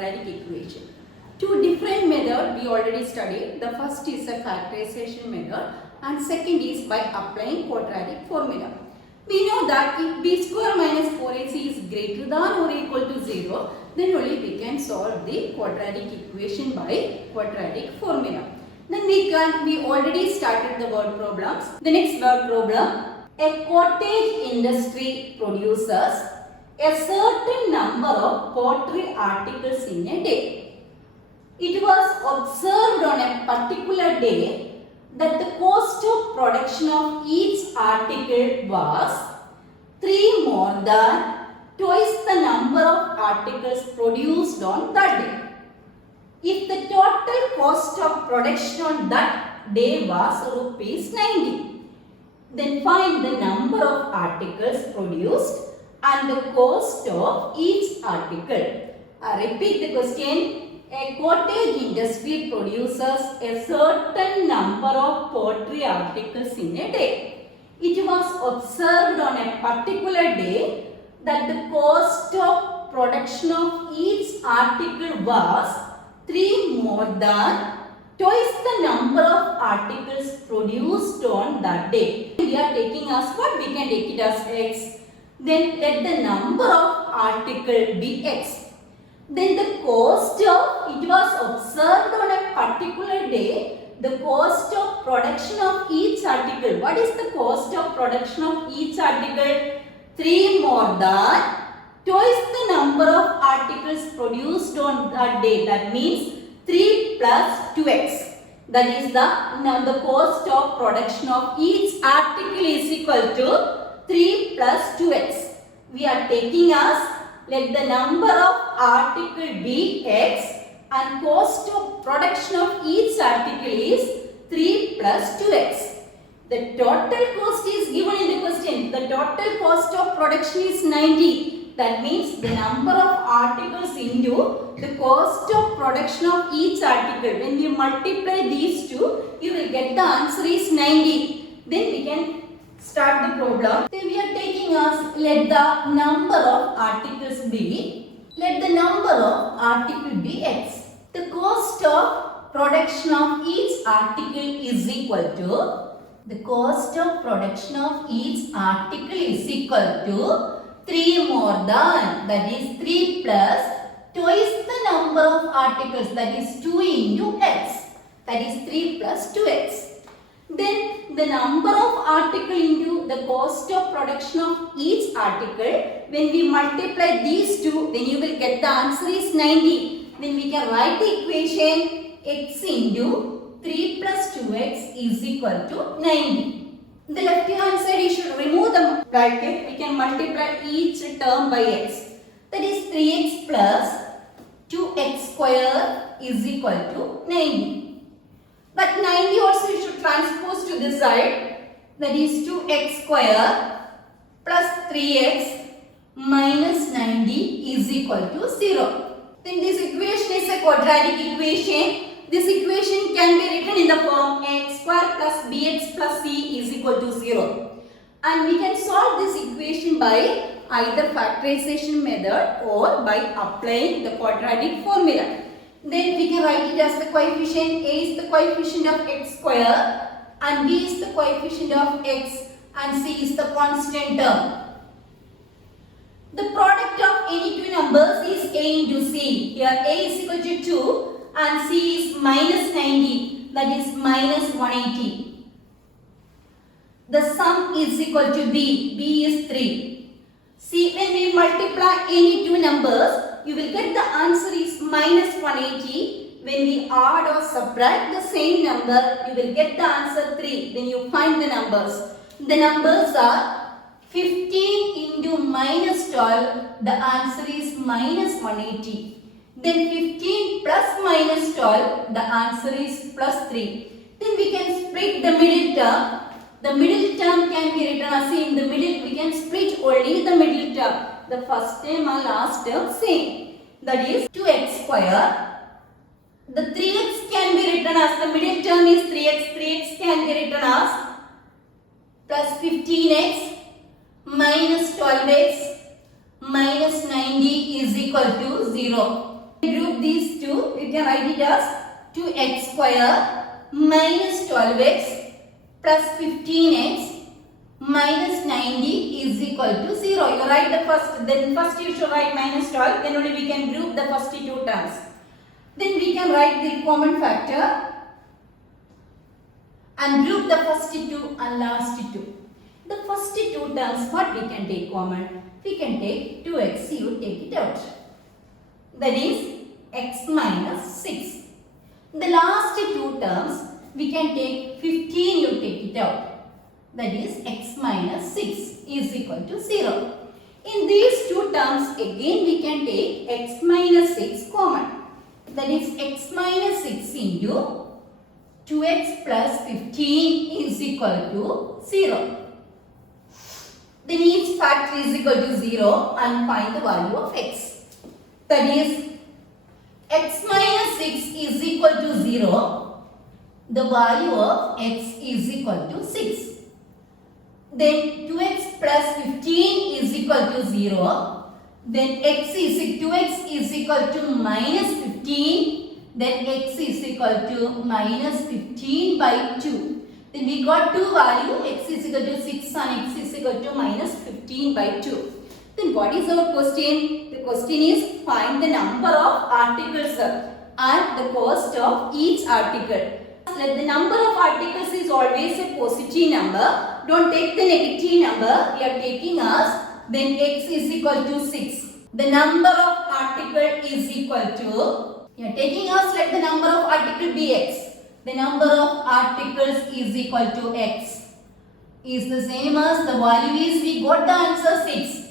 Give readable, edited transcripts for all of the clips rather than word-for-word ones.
quadratic equation. Two different methods we already studied. The first is a factorization method and second is by applying quadratic formula. We know that if b square minus 4ac is greater than or equal to 0, then only we can solve the quadratic equation by quadratic formula. Then we already started the word problems. The next word problem. A cottage industry produces a certain number of pottery articles in a day. It was observed on a particular day that the cost of production of each article was 3 more than twice the number of articles produced on that day. If the total cost of production on that day was rupees 90, then find the number of articles produced and the cost of each article. I repeat the question. A cottage industry produces a certain number of pottery articles in a day. It was observed on a particular day that the cost of production of each article was 3 more than twice the number of articles produced on that day. We are taking as what? We can take it as x. Then let the number of article be x. Then the cost of, it was observed on a particular day, the cost of production of each article. What is the cost of production of each article? 3 more than twice the number of articles produced on that day. That means 3 plus 2x. That is the cost of production of each article is equal to 3 plus 2x. We are taking as let the number of article be x and cost of production of each article is 3 plus 2x. The total cost is given in the question. The total cost of production is 90. That means the number of articles into the cost of production of each article. When we multiply these two, you will get the answer is 90. Then we can start the problem. Then we are taking as let the number of articles be, let the number of article be x. The cost of production of each article is equal to, the cost of production of each article is equal to 3 more than, that is 3 plus twice the number of articles, that is 2 into x, that is 3 plus 2x. Then the number of article into the cost of production of each article, when we multiply these two, then you will get the answer is 90. Then we can write the equation x into 3 plus 2x is equal to 90. The left hand side you should remove the bracket. We can multiply each term by x. That is 3x plus 2x square is equal to 90. But 90 also you should transpose to this side. That is 2x square plus 3x minus 90 is equal to 0. Then this equation is a quadratic equation. This equation can be written in the form x square plus bx plus c is equal to 0. And we can solve this equation by either factorization method or by applying the quadratic formula. Then we can write it as the coefficient. A is the coefficient of x square and b is the coefficient of x and c is the constant term. The product of any two numbers is a into c. Here a is equal to 2 and c is minus 90, that is minus 180. The sum is equal to b is 3. See, when we multiply any two numbers, you will get the answer is minus 180. When we add or subtract the same number, you will get the answer 3. Then you find the numbers. The numbers are 15 into minus 12. The answer is minus 180. Then 15 plus minus 12. The answer is plus 3. Then we can split the middle term. The middle term can be written as in the middle. We can split only the middle term. The first term and last term same. That is 2x square. The 3x can be written as the middle term is 3x. 3x can be written as plus 15x minus 12x minus 90 is equal to 0. Group these two, you can write it as 2x square minus 12x plus 15x minus 90 is equal to 0. You write the first, then first you should write minus 12, then only we can group the first two terms. Then we can write the common factor and group the first two and last two. The first two terms, what we can take common? We can take 2x, you take it out. That is x minus 6. The last two terms, we can take 15, you take it out. That is x minus 6 is equal to 0. In these two terms, again we can take x minus 6 common. That is x minus 6 into 2x plus 15 is equal to 0. Then each factor is equal to 0 and find the value of x. That is x minus 6 is equal to 0. The value of x is equal to 6. Then 2x plus 15 is equal to 0. Then 2x is equal to minus 15. Then x is equal to minus 15 by 2. Then we got two value, x is equal to 6 and x is equal to minus 15 by 2. Then what is our question? The question is find the number of articles and the cost of each article. Let the number of articles is always a positive number. Don't take the negative number. We are taking as then x is equal to 6. The number of article is equal to, we are taking as let the number of article be x. The number of articles is equal to x. Is the same as the value is, we got the answer 6.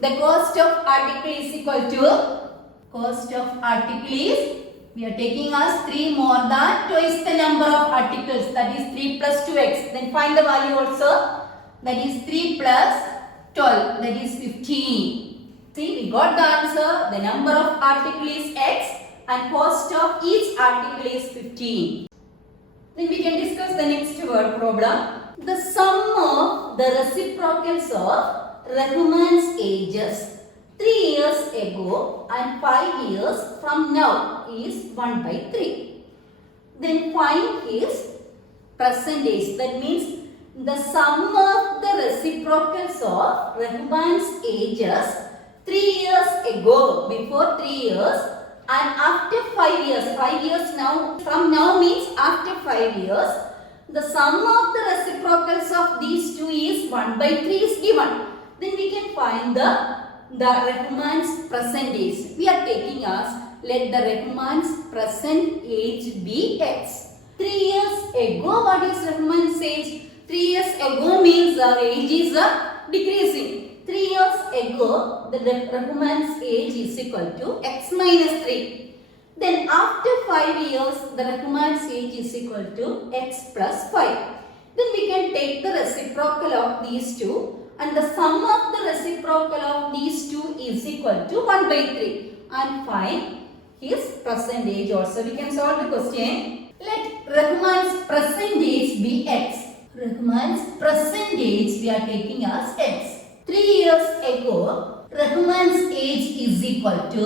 The cost of article is equal to, cost of article is, we are taking as 3 more than twice the number of articles, that is 3 plus 2x. Then find the value also, that is 3 plus 12, that is 15. See, we got the answer. The number of article is x and cost of each article is 15. Then we can discuss the next word problem. The sum of the reciprocals of Rahman's ages 3 years ago and 5 years from now is 1 by 3. Then find his present age. That means the sum of the reciprocals of Rahman's ages 3 years ago, before 3 years, and after 5 years. 5 years now, from now means after 5 years. The sum of the reciprocals of these two is 1 by 3 is given. Then we can find the Rahman's present age. We are taking as let the Rahman's present age be x. 3 years ago, what is Rahman's age? 3 years ago means our age is decreasing. 3 years ago, the Rahman's age is equal to x minus 3. Then after 5 years, the Rahman's age is equal to x plus 5. Then we can take the reciprocal of these two. And the sum of the reciprocal of these two is equal to 1 by 3. And find his present age also. We can solve the question. Let Rahman's present age be x. Rahman's present age we are taking as x. 3 years ago, Rahman's age is equal to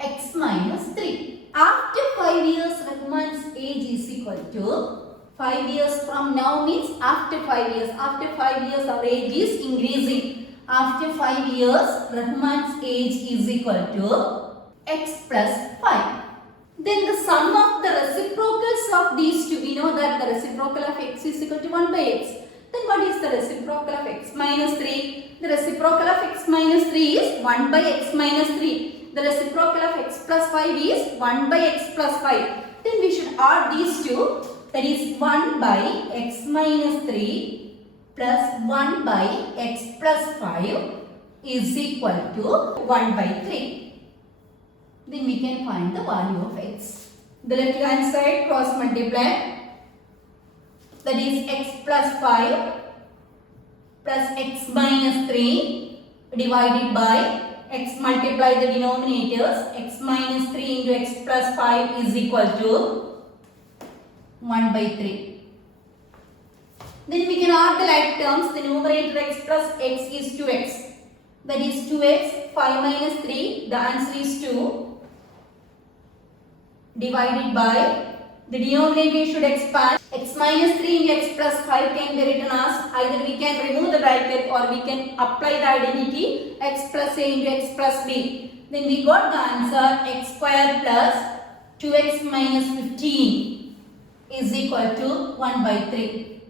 x minus 3. After 5 years, Rahman's age is equal to 5 years from now means after 5 years. After 5 years our age is increasing. After 5 years Rahman's age is equal to x plus 5. Then the sum of the reciprocals of these two, we know that the reciprocal of x is equal to 1 by x. Then what is the reciprocal of x minus 3? The reciprocal of x minus 3 is 1 by x minus 3. The reciprocal of x plus 5 is 1 by x plus 5. Then we should add these two. That is 1 by x minus 3 plus 1 by x plus 5 is equal to 1 by 3. Then we can find the value of x. The left hand side cross multiply. That is x plus 5 plus x minus 3 divided by x multiply the denominators. X minus 3 into x plus 5 is equal to 1 by 3. Then we can add the like terms. The numerator x plus x is 2x. That is 2x, 5 minus 3. The answer is 2. divided by, the denominator should expand. X minus 3 into x plus 5 can be written as, either we can remove the bracket or we can apply the identity x plus a into x plus b. Then we got the answer x square plus 2x minus 15 is equal to 1 by 3.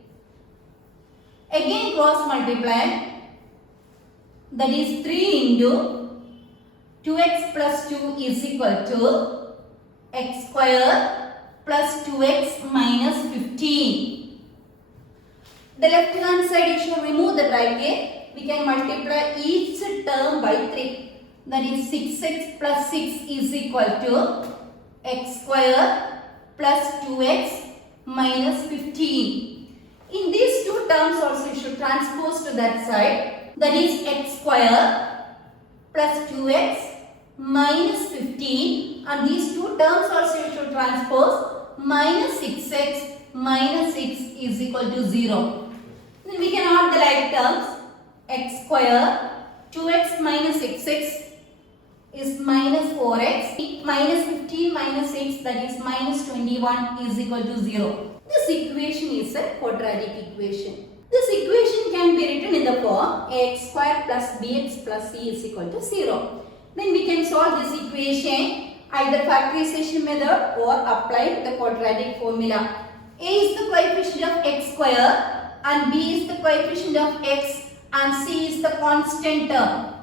Again cross multiply, that is 3 into 2x plus 2 is equal to x square plus 2x minus 15. The left hand side you should remove the bracket. We can multiply each term by 3. That is 6x plus 6 is equal to x square plus 2x minus 15. In these two terms also you should transpose to that side. That is x square plus 2x minus 15, and these two terms also you should transpose. Minus 6x minus 6 is equal to 0. Then we can add the like terms. X square 2x minus 6x is minus 4x. Minus 15 minus 6, that is minus 21 is equal to 0. This equation is a quadratic equation. This equation can be written in the form ax square plus bx plus c is equal to 0. Then we can solve this equation either factorization method or apply the quadratic formula. A is the coefficient of x square and b is the coefficient of x and c is the constant term.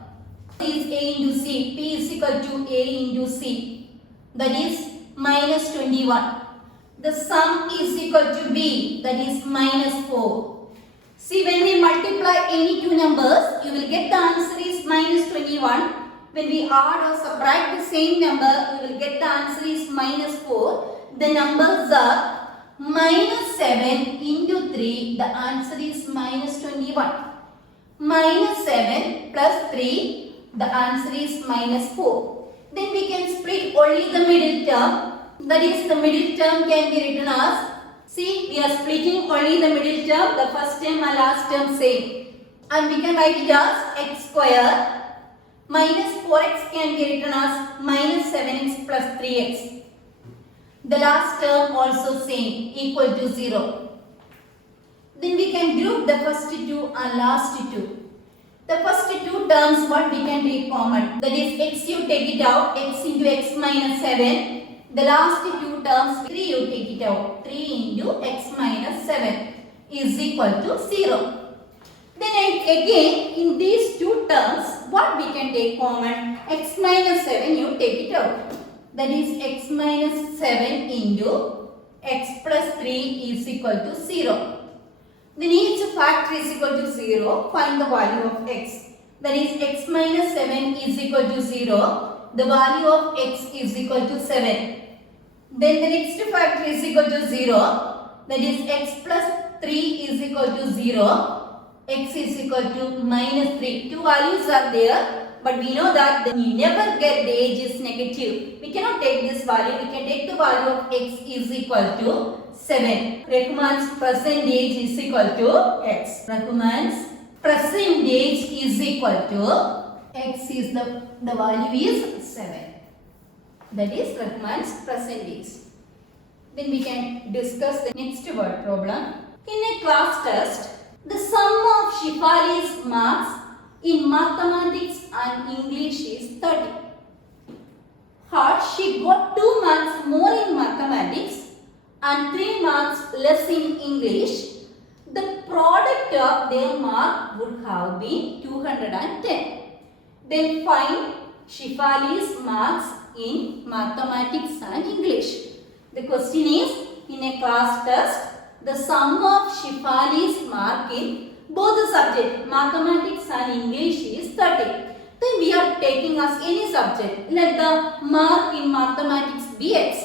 Is a into c, p is equal to a into c, that is minus 21. The sum is equal to b, that is minus 4. See, when we multiply any two numbers, you will get the answer is minus 21. When we add or subtract the same number, we will get the answer is minus 4. The numbers are minus 7 into 3. The answer is minus 21. Minus 7 plus 3. The answer is minus 4. Then we can split only the middle term. That is, the middle term can be written as, see, we are splitting only the middle term, the first term and last term same. And we can write it as x square minus 4x can be written as minus 7x plus 3x. The last term also same, equal to 0. Then we can group the first two and last two. The first two terms what we can take common. That is x you take it out, x into x minus 7. The last two terms 3 you take it out, 3 into x minus 7 is equal to 0. Then again in these two terms what we can take common, x minus 7 you take it out, that is x minus 7 into x plus 3 is equal to 0. Then each factor is equal to 0, find the value of x, that is x minus 7 is equal to 0, the value of x is equal to 7. Then the next factor is equal to 0, that is x plus 3 is equal to 0. X is equal to minus 3. Two values are there, but we know that you never get the age is negative. We cannot take this value. We can take the value of x is equal to 7. Rahman's percentage is equal to x. Rahman's percentage is equal to x is the value is 7. That is Rahman's percentage. Then we can discuss the next word problem. In a class test, the sum of Shefali's marks in mathematics and English is 30. Her, she got 2 marks more in mathematics and 3 marks less in English. The product of their mark would have been 210. Then find Shefali's marks in mathematics and English. The question is, in a class test, the sum of Shefali's mark in both the subject mathematics and English is 30. Then we are taking as any subject. Let the mark in mathematics be x.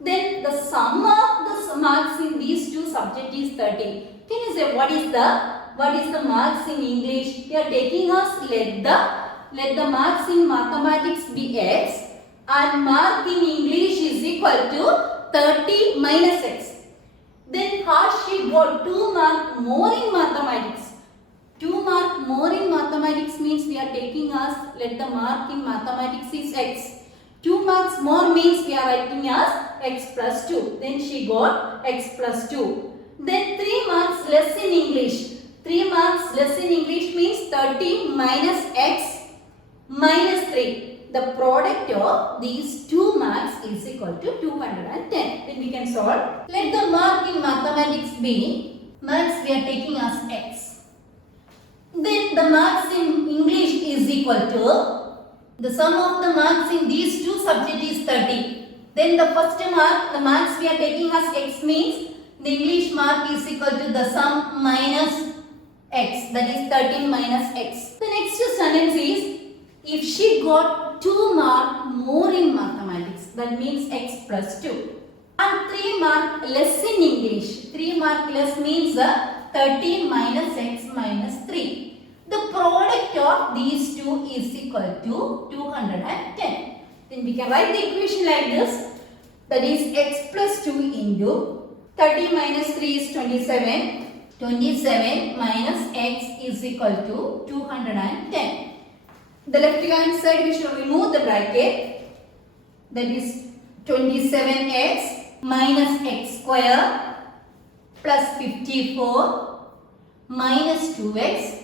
Then the sum of the marks in these two subjects is 30. Can you say what is the marks in English? We are taking as let the marks in mathematics be x and mark in English is equal to 30 minus x. Then she got 2 marks more in mathematics. 2 marks more in mathematics means we are taking as let the mark in mathematics is x. 2 marks more means we are writing as x plus 2. Then she got x plus 2. Then 3 marks less in English. 3 marks less in English means 30 minus x minus 3. The product of these 2 marks is equal to 210. Then we can solve. Let the mark in mathematics be, marks we are taking as x. Then the marks in English is equal to, the sum of the marks in these two subjects is 30. Then the first mark, the marks we are taking as x means, the English mark is equal to the sum minus x, that is 13 minus x. The next sentence is, if she got 2 mark more in mathematics, that means x plus 2. And 3 mark less in English. 3 mark less means 13 minus x minus 3. The product of these two is equal to 210. Then we can write the equation like this. That is x plus 2 into 30 minus 3 is 27. 27 minus x is equal to 210. The left hand side we shall remove the bracket. That is 27x minus x square plus 54 minus 2x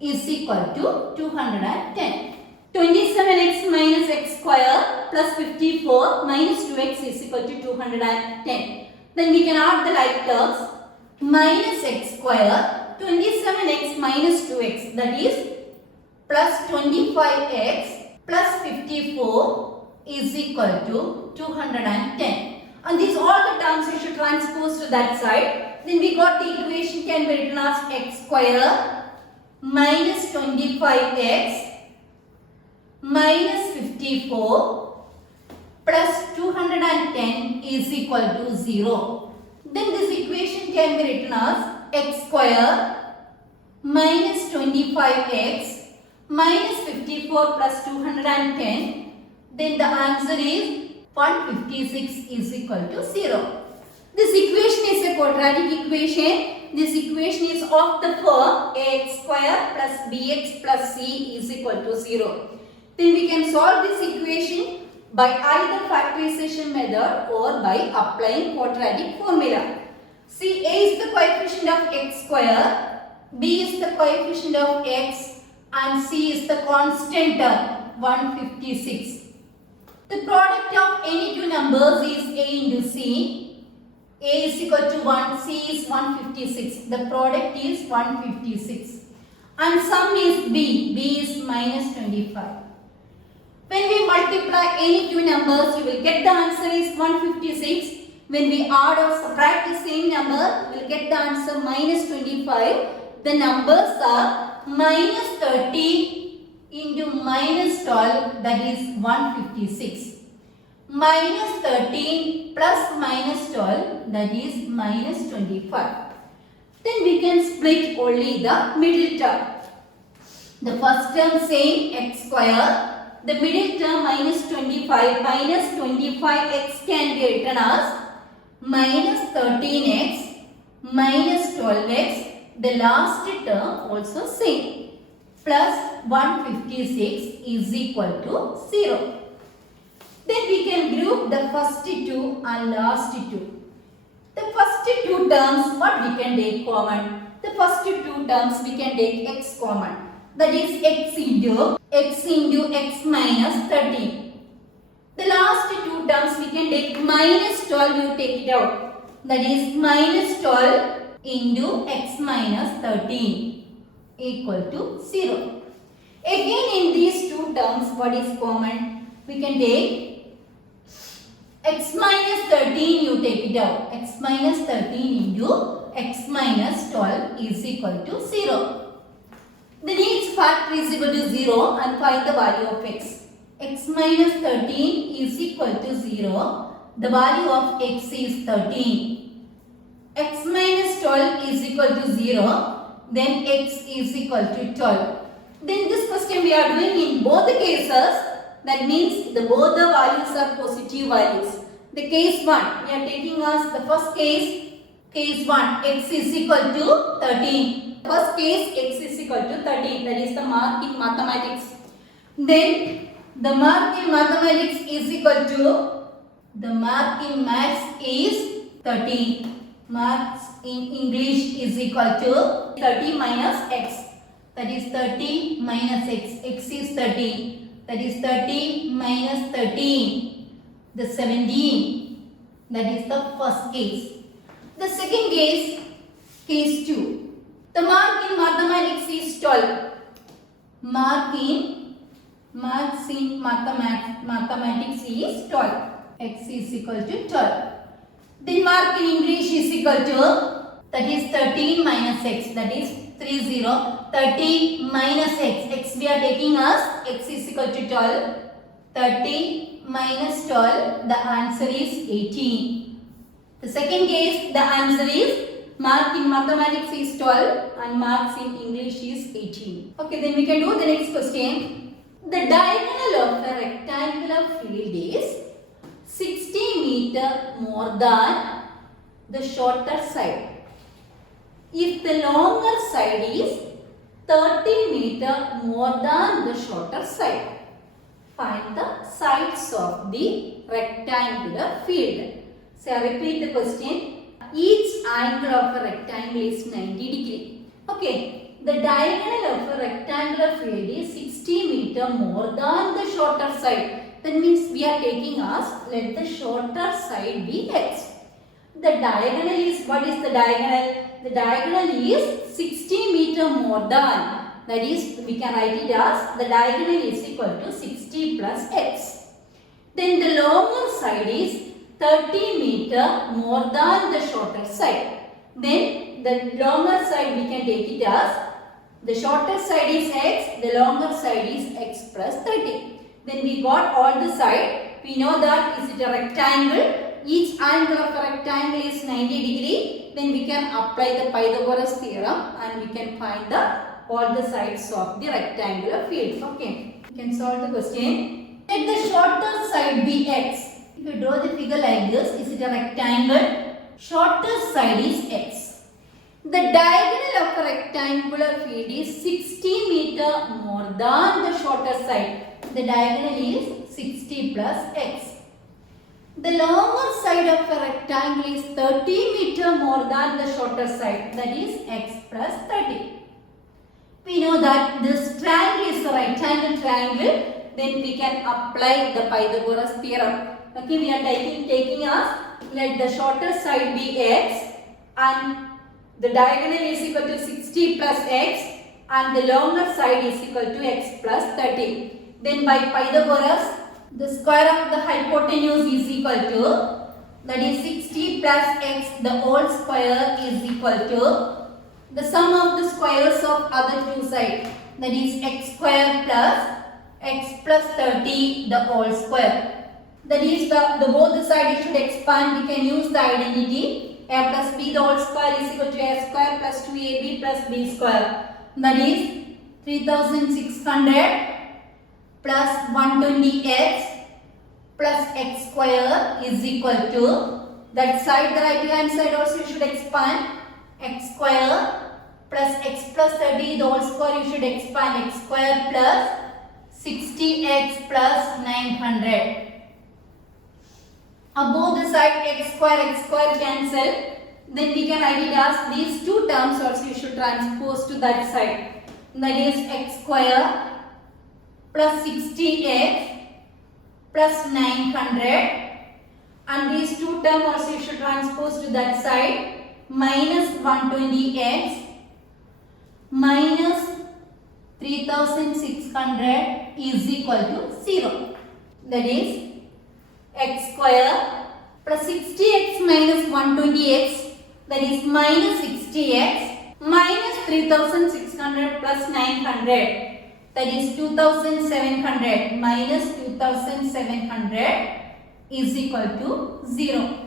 is equal to 210. 27x minus x square plus 54 minus 2x is equal to 210. Then we can add the like terms. Minus x square, 27x minus 2x, that is plus 25x plus 54 is equal to 210. And these all the terms we should transpose to that side. Then we got the equation can be written as x square minus 25x minus 54 plus 210 is equal to 0. Then this equation can be written as x square minus 25x minus 54 plus 210. Then the answer is 156 is equal to 0. This equation is a quadratic equation. This equation is of the form ax square plus bx plus c is equal to 0. Then we can solve this equation by either factorization method or by applying quadratic formula. See, a is the coefficient of x square, b is the coefficient of x and c is the constant term 156. The product of any two numbers is a into c. A is equal to 1, c is 156. The product is 156. And sum is b, b is minus 25. When we multiply any two numbers, you will get the answer is 156. When we add or subtract the same number, you will get the answer minus 25. The numbers are minus 30 into minus 12, that is 156. Minus 13 plus minus 12, that is minus 25. Then we can split only the middle term. The first term same x square. The middle term minus 25 minus 25x can be written as minus 13x minus 12x. The last term also same. Plus 156 is equal to 0. Then we can group the first two and last two. The first two terms what we can take common? The first two terms we can take x common. That is x into x minus 13. The last two terms we can take minus 12, you take it out. That is minus 12 into x minus 13 equal to 0. Again in these two terms what is common? We can take x minus 13, you take it out. X minus 13 into x minus 12 is equal to 0. Then each factor is equal to 0 and find the value of x. X minus 13 is equal to 0. The value of x is 13. X minus 12 is equal to 0. Then x is equal to 12. Then this question we are doing in both the cases. That means both the values are positive values. The case 1, we are taking as the first case 1, x is equal to 13. First case x is equal to 13, that is the mark in mathematics. Then the mark in mathematics is equal to The mark in maths is 30. Marks in English is equal to 30 minus x. That is 30 minus x. X is 30. That is 30 minus 13. The 17. That is the first case. The second case, case 2. The mark in mathematics is 12. Marks in mathematics is 12. X is equal to 12. Then mark in English is equal to, that is 13 minus x. That is 30. 30 minus x. X we are taking as x is equal to 12. 30 minus 12. The answer is 18. The second case, the answer is mark in mathematics is 12 and marks in English is 18. Okay, then we can do the next question. The diagonal of a rectangular field is 60 meter more than the shorter side. If the longer side is 30 meter more than the shorter side, find the sides of the rectangular field. So I repeat the question. Each angle of a rectangle is 90 degree. Okay, the diagonal of a rectangular field is 60 meter more than the shorter side. That means we are taking as, let the shorter side be x. The diagonal is, what is the diagonal? The diagonal is 60 meter more than. That is, we can write it as the diagonal is equal to 60 plus x. Then the longer side is 30 meter more than the shorter side. Then the longer side we can take it as, the shorter side is x, the longer side is x plus 30. Then we got all the side. We know that is it a rectangle. Each angle of a rectangle is 90 degree. Then we can apply the Pythagoras theorem and we can find all the sides of the rectangular field. Okay, we can solve the question. Let the shorter side be x. If you draw the figure like this, is it a rectangle? Shorter side is x. The diagonal of a rectangular field is 60 meter more than the shorter side. The diagonal is 60 plus x. The longer side of a rectangle is 30 meter more than the shorter side. That is x plus 30. We know that this triangle is a right angle triangle. Then we can apply the Pythagoras theorem. Okay, we are taking as, let the shorter side be x and the diagonal is equal to 60 plus x and the longer side is equal to x plus 30. Then by Pythagoras, the square of the hypotenuse is equal to, that is 60 plus x, the whole square is equal to the sum of the squares of other two sides. That is x square plus 30 the whole square. That is the both the sides should expand. We can use the identity a plus b the whole square is equal to a square plus 2ab plus b square. That is 3600 plus 120x plus x square is equal to, that side, the right hand side also you should expand, x square plus x plus 30 the whole square you should expand, x square plus 60x plus 900. Above the side x square cancel. Then we can write it as these two terms also you should transpose to that side. That is x square plus 60x plus 900 and these two terms also you should transpose to that side, minus 120x minus 3600 is equal to 0. That is x square plus 60x minus 120x, that is minus 60x minus 3600 plus 900, that is 2700 minus 2700 is equal to 0.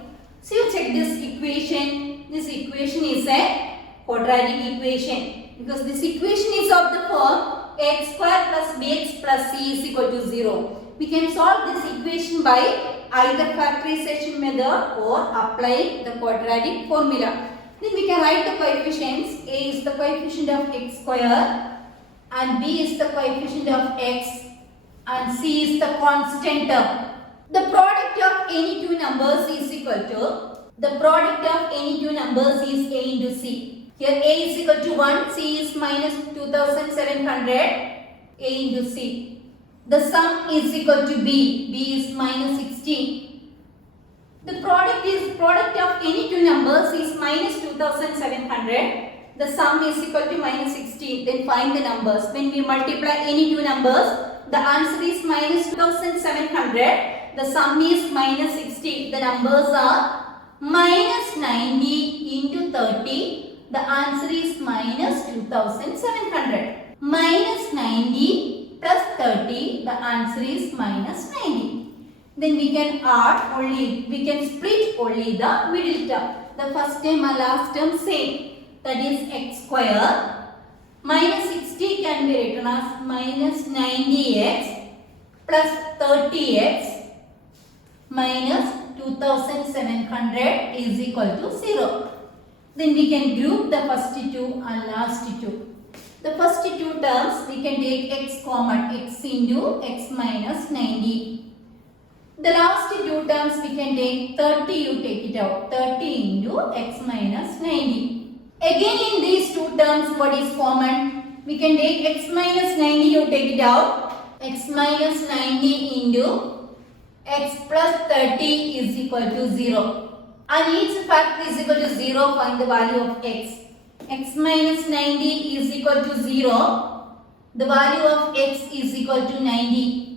So you check this equation. This equation is a quadratic equation because this equation is of the form x square plus bx plus c is equal to 0. We can solve this equation by either factorization method or applying the quadratic formula. Then we can write the coefficients. A is the coefficient of x square and b is the coefficient of x and c is the constant term. The product of any two numbers is equal to, the product of any two numbers is A into C. Here A is equal to 1, C is minus 2700, A into C. The sum is equal to B, B is minus 16. The product of any two numbers is minus 2700. The sum is equal to minus 16. Then find the numbers. When we multiply any two numbers, the answer is minus 2700. The sum is minus 16. The numbers are minus 90 into 30. The answer is minus 2700. Minus 90 plus 30. The answer is minus 90. Then we can split only the middle term. The first term and last term same. That is x square. Minus 60 can be written as minus 90x plus 30x minus 2700 is equal to 0. Then we can group the first two and last two. The first two terms we can take x common, x into x minus 90. The last two terms we can take 30, you take it out, 30 into x minus 90. Again in these two terms what is common? We can take x minus 90, you take it out, x minus 90 into x plus 30 is equal to 0. And each factor is equal to 0, find the value of x. X minus 90 is equal to 0. The value of x is equal to 90.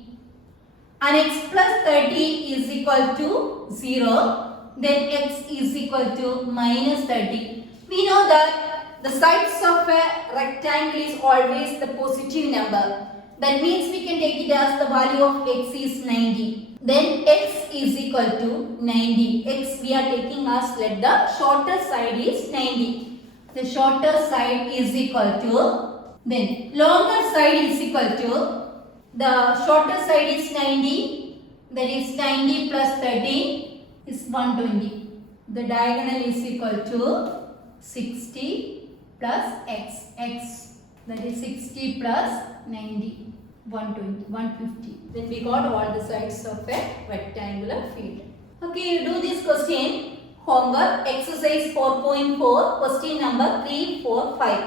And x plus 30 is equal to 0. Then x is equal to minus 30. We know that the sides of a rectangle is always the positive number. That means we can take it as the value of x is 90. Then x is equal to 90. X we are taking as, let the shorter side is 90. The shorter side is equal to, then longer side is equal to, the shorter side is 90. That is 90 plus 30 is 120. The diagonal is equal to 60 plus x, that is 60 plus 90, 120, 150. Then we got all the sides of a rectangular field. Okay, you do this question. Homework exercise 4.4, question number 3, 4, 5.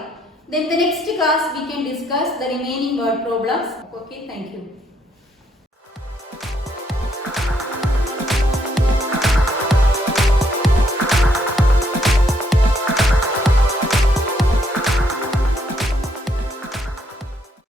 Then the next class we can discuss the remaining word problems. Okay, thank you.